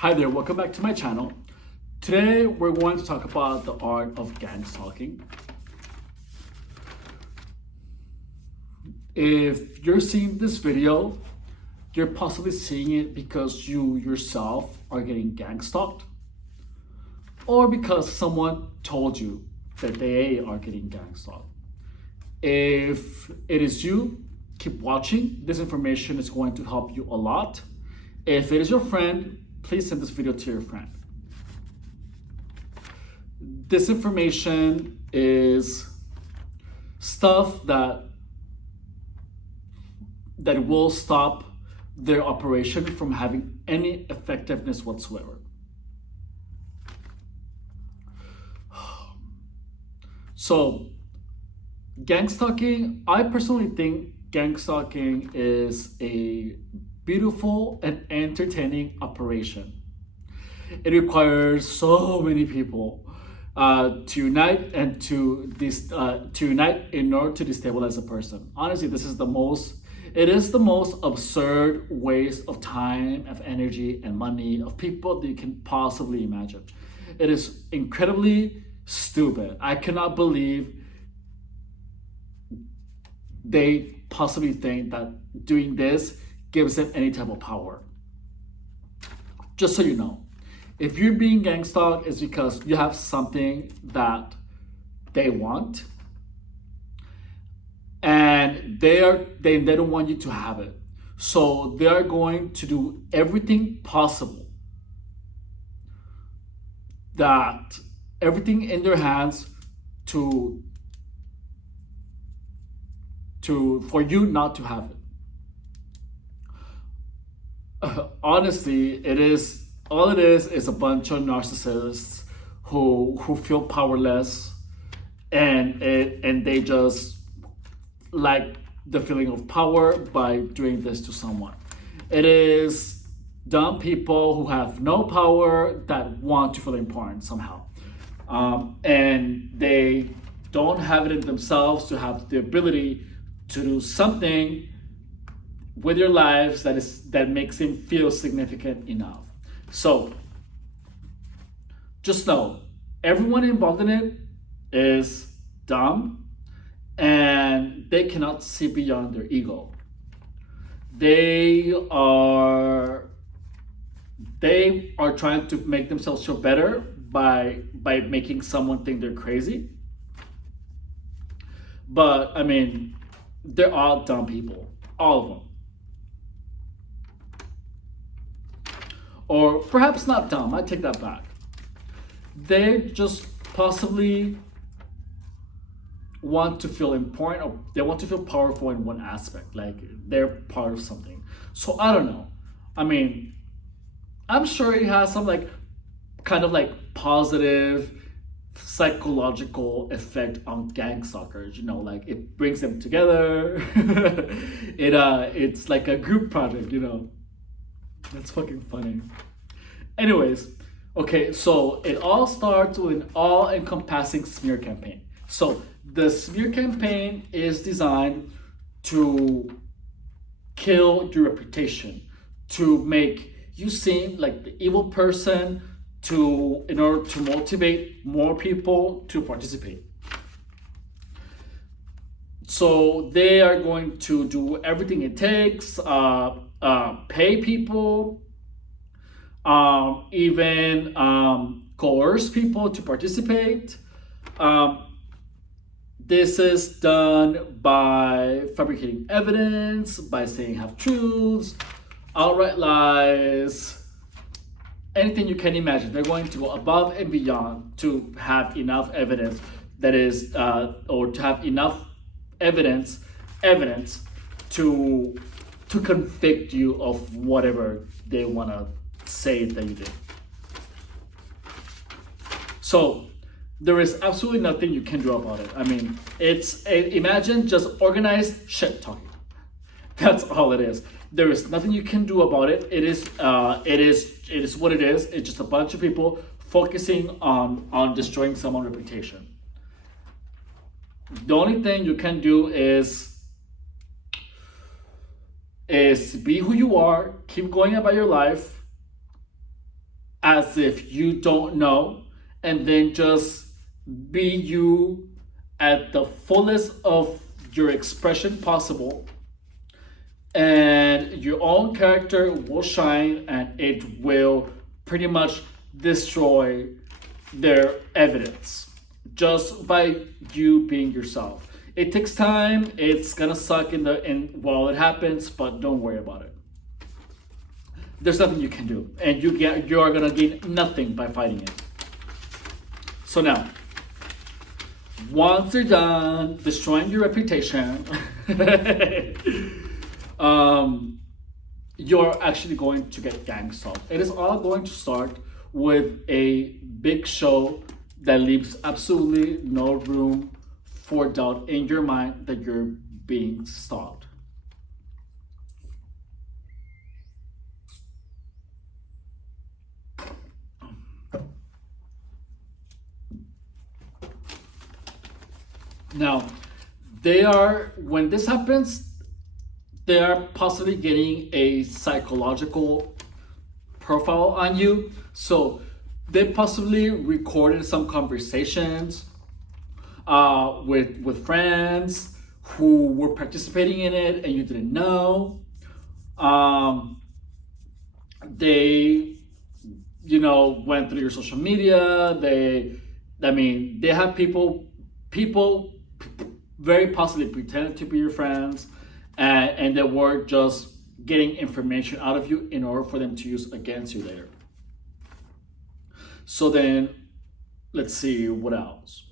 Hi there, welcome back to my channel. Today we're going to talk about the art of gangstalking. If you're seeing this video, you're possibly seeing it because you yourself are getting gangstalked, or because someone told you that they are getting gangstalked. If it is you, keep watching. This information is going to help you a lot. If it is your friend, please send this video to your friend. This information is stuff that will stop their operation from having any effectiveness whatsoever. So, gangstalking, I personally think gangstalking is a beautiful and entertaining operation. It requires so many people to unite and to unite in order to destabilize a person. Honestly, it is the most absurd waste of time, of energy, and money of people that you can possibly imagine. It is incredibly stupid. I cannot believe they possibly think that doing this gives them any type of power. Just so you know, if you're being gangstalked, it's because you have something that they want, and they don't want you to have it. So they are going to do everything possible, everything in their hands for you not to have it. Honestly, all it is a bunch of narcissists who feel powerless, and they just like the feeling of power by doing this to someone. It is dumb people who have no power that want to feel important somehow, and they don't have it in themselves to have the ability to do something with your lives that makes them feel significant enough. So just know, everyone involved in it is dumb, and they cannot see beyond their ego. They are trying to make themselves feel better by making someone think they're crazy. But I mean, they're all dumb people, all of them. Or perhaps not dumb, I take that back. They just possibly want to feel important, or they want to feel powerful in one aspect, like they're part of something. So I don't know. I mean, I'm sure it has some kind of positive psychological effect on gangstalkers. Like it brings them together. It's like a group project. That's fucking funny. Anyways, okay, so it all starts with an all-encompassing smear campaign. So the smear campaign is designed to kill your reputation, to make you seem like the evil person, in order to motivate more people to participate. So they are going to do everything it takes, pay people, even coerce people to participate. This is done by fabricating evidence, by saying half-truths, outright lies, anything you can imagine. They're going to go above and beyond to have enough evidence or to have enough evidence to convict you of whatever they want to say that you did. So there is absolutely nothing you can do about it. I mean, imagine just organized shit talking. That's all it is. There is nothing you can do about it. It is what it is. It's just a bunch of people focusing on destroying someone's reputation. The only thing you can do is be who you are, keep going about your life, as if you don't know, and then just be you at the fullest of your expression possible, and your own character will shine and it will pretty much destroy their evidence just by you being yourself. It takes time, it's gonna suck while it happens, but don't worry about it. There's nothing you can do, and you are gonna gain nothing by fighting it. So now, once you're done destroying your reputation, you're actually going to get gangstalked. It is all going to start with a big show that leaves absolutely no room for doubt in your mind that you're being stalked. Now, when this happens, they are possibly getting a psychological profile on you. So they possibly recorded some conversations with friends who were participating in it and you didn't know. They, went through your social media. They have people very possibly pretended to be your friends, and they were just getting information out of you in order for them to use against you later. So then, let's see what else.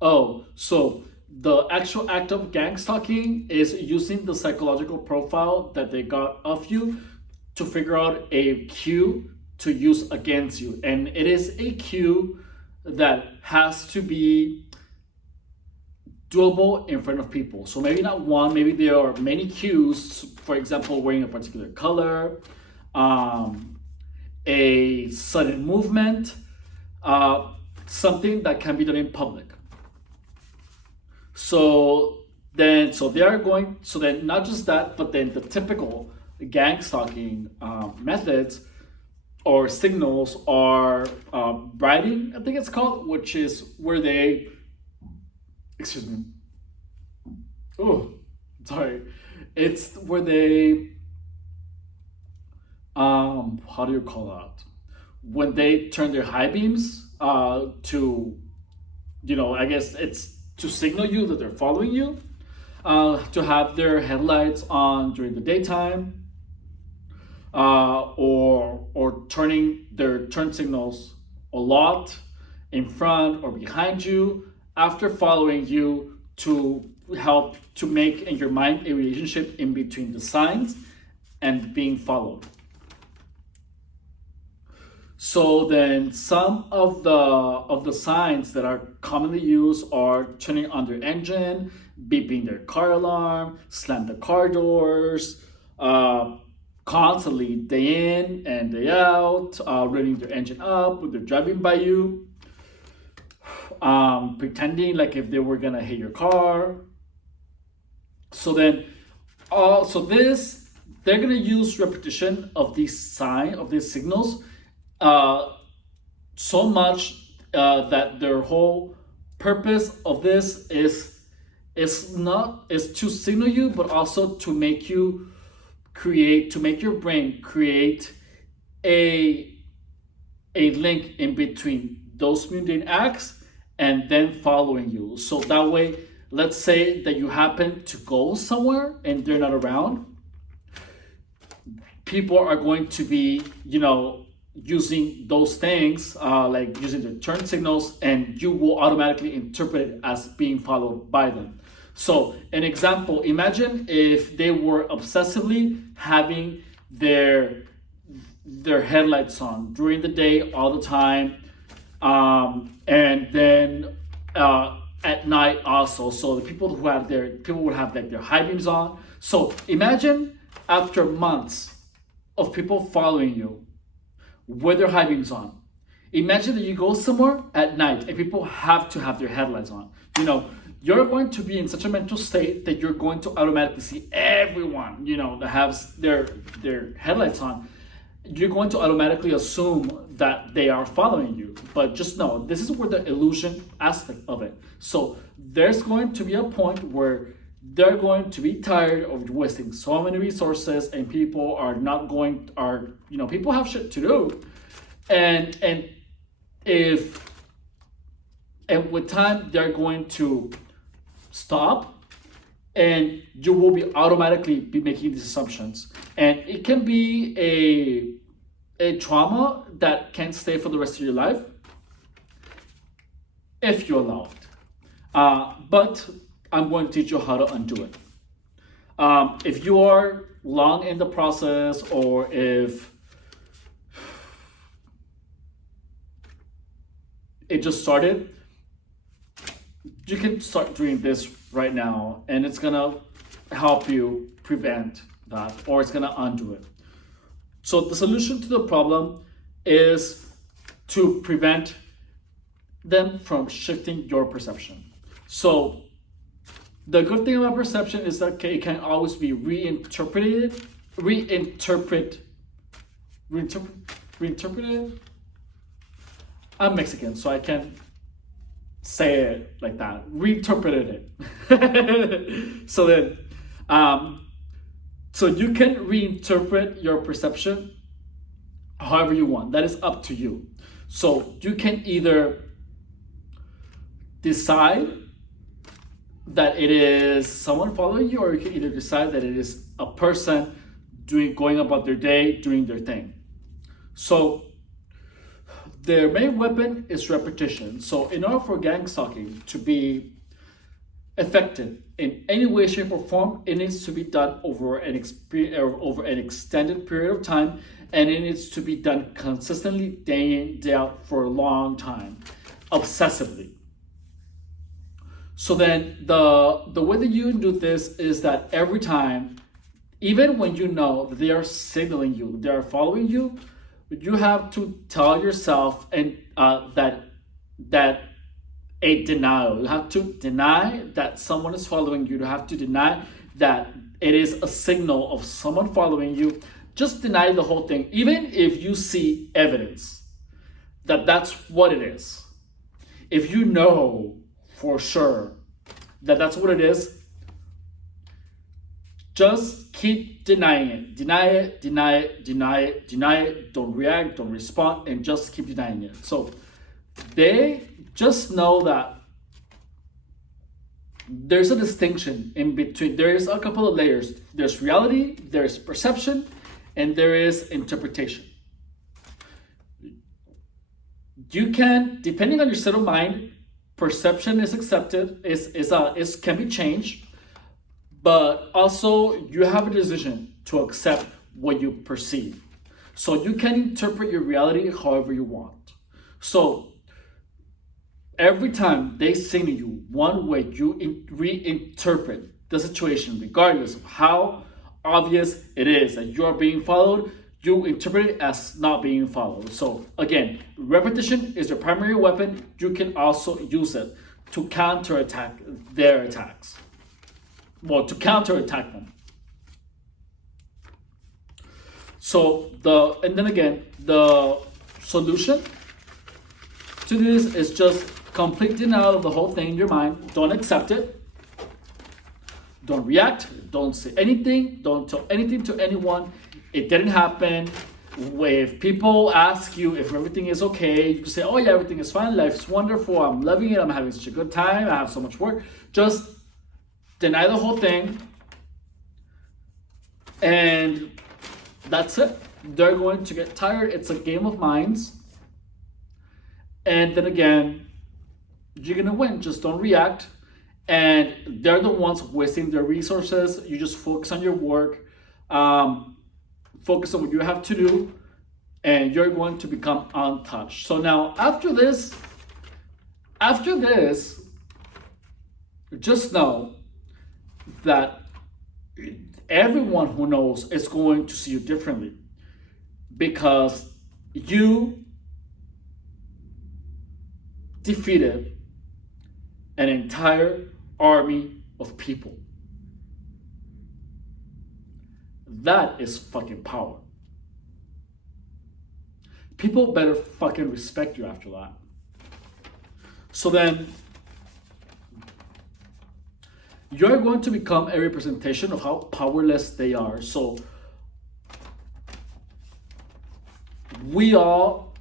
Oh, so the actual act of gangstalking is using the psychological profile that they got of you to figure out a cue to use against you. And it is a cue that has to be doable in front of people. So maybe not one, maybe there are many cues. For example, wearing a particular color, a sudden movement, something that can be done in public. So then not just that, but then the typical gang-stalking methods or signals are writing, I think it's called, which is where they, excuse me, oh, sorry, it's where they, how do you call that? When they turn their high beams to, I guess it's to signal you that they're following you, to have their headlights on during the daytime, or turning their turn signals a lot in front or behind you after following you, to help to make in your mind a relationship in between the signs and being followed. So then some of the signs that are commonly used are turning on their engine, beeping their car alarm, slam the car doors, constantly day in and day out, running their engine up when they're driving by you, pretending like if they were gonna hit your car. So then, they're gonna use repetition of these signals, so much that their whole purpose of this is to signal you, but also to make your brain create a link in between those mundane acts and then following you. So that way, let's say that you happen to go somewhere and they're not around, people are going to be, using those things, like using the turn signals, and you will automatically interpret it as being followed by them. So an example, imagine if they were obsessively having their headlights on during the day all the time, and then at night also. So the people would have their high beams on. So imagine after months of people following you with their high beams on. Imagine that you go somewhere at night and people have to have their headlights on. You're going to be in such a mental state that you're going to automatically see everyone, that has their headlights on. you're going to automatically assume that they are following you. But just know, this is where the illusion aspect of it. So there's going to be a point where they're going to be tired of wasting so many resources, and people are not going, people have shit to do. And with time, they're going to stop, and you will be automatically be making these assumptions, and it can be a trauma that can stay for the rest of your life if you allow it. But I'm going to teach you how to undo it. If you are long in the process, or if it just started, you can start doing this right now, and it's gonna help you prevent that, or it's gonna undo it. So the solution to the problem is to prevent them from shifting your perception. So the good thing about perception is that it can always be reinterpreted. I'm Mexican, so I can't say it like that. Reinterpreted it. So then, so you can reinterpret your perception however you want. That is up to you. So you can either decide that it is someone following you, or you can either decide that it is a person going about their day, doing their thing. So their main weapon is repetition. So in order for gangstalking to be effective in any way, shape, or form, it needs to be done over an extended period of time, and it needs to be done consistently, day in, day out, for a long time, obsessively. So then the way that you do this is that every time, even when you know that they are signaling you, they are following you, you have to tell yourself and that a denial. You have to deny that someone is following you. You have to deny that it is a signal of someone following you. Just deny the whole thing, even if you see evidence that that's what it is. If you know for sure that that's what it is, just keep denying it. Deny it, deny it, deny it, deny it. Don't react, don't respond, and just keep denying it. So they just know that there's a distinction in between. There is a couple of layers. There's reality, there's perception, and there is interpretation. You can, depending on your state of mind, perception is accepted, can be changed, but also you have a decision to accept what you perceive. So you can interpret your reality however you want. So every time they signal you one way, you reinterpret the situation, regardless of how obvious it is that you are being followed. You interpret it as not being followed. So again, repetition is your primary weapon. You can also use it to counterattack their attacks. Well, to counterattack them. So the solution to this is just complete denial of the whole thing in your mind. Don't accept it. Don't react. Don't say anything. Don't tell anything to anyone. It didn't happen. If people ask you if everything is okay, you can say, oh yeah, everything is fine. Life is wonderful. I'm loving it. I'm having such a good time. I have so much work. Just deny the whole thing. And that's it. They're going to get tired. It's a game of minds. And then again, you're going to win. Just don't react. And they're the ones wasting their resources. You just focus on your work. Focus on what you have to do, and you're going to become untouched. So now, after this, just know that everyone who knows is going to see you differently, because you defeated an entire army of people. That is fucking power. people better fucking respect you after that. So then, you're going to become a representation of how powerless they are. So, we all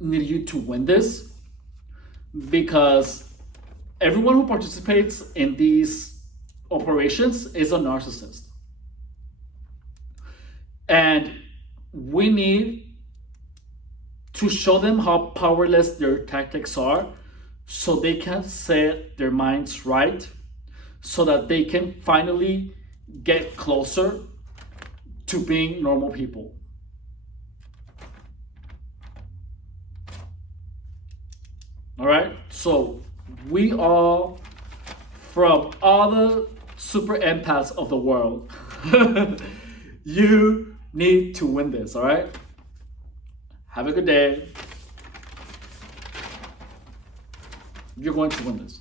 need you to win this, because everyone who participates in these operations is a narcissist. And we need to show them how powerless their tactics are, so they can set their minds right, so that they can finally get closer to being normal people. All right, so we all, from all the super empaths of the world, you need to win this, all right? Have a good day. You're going to win this.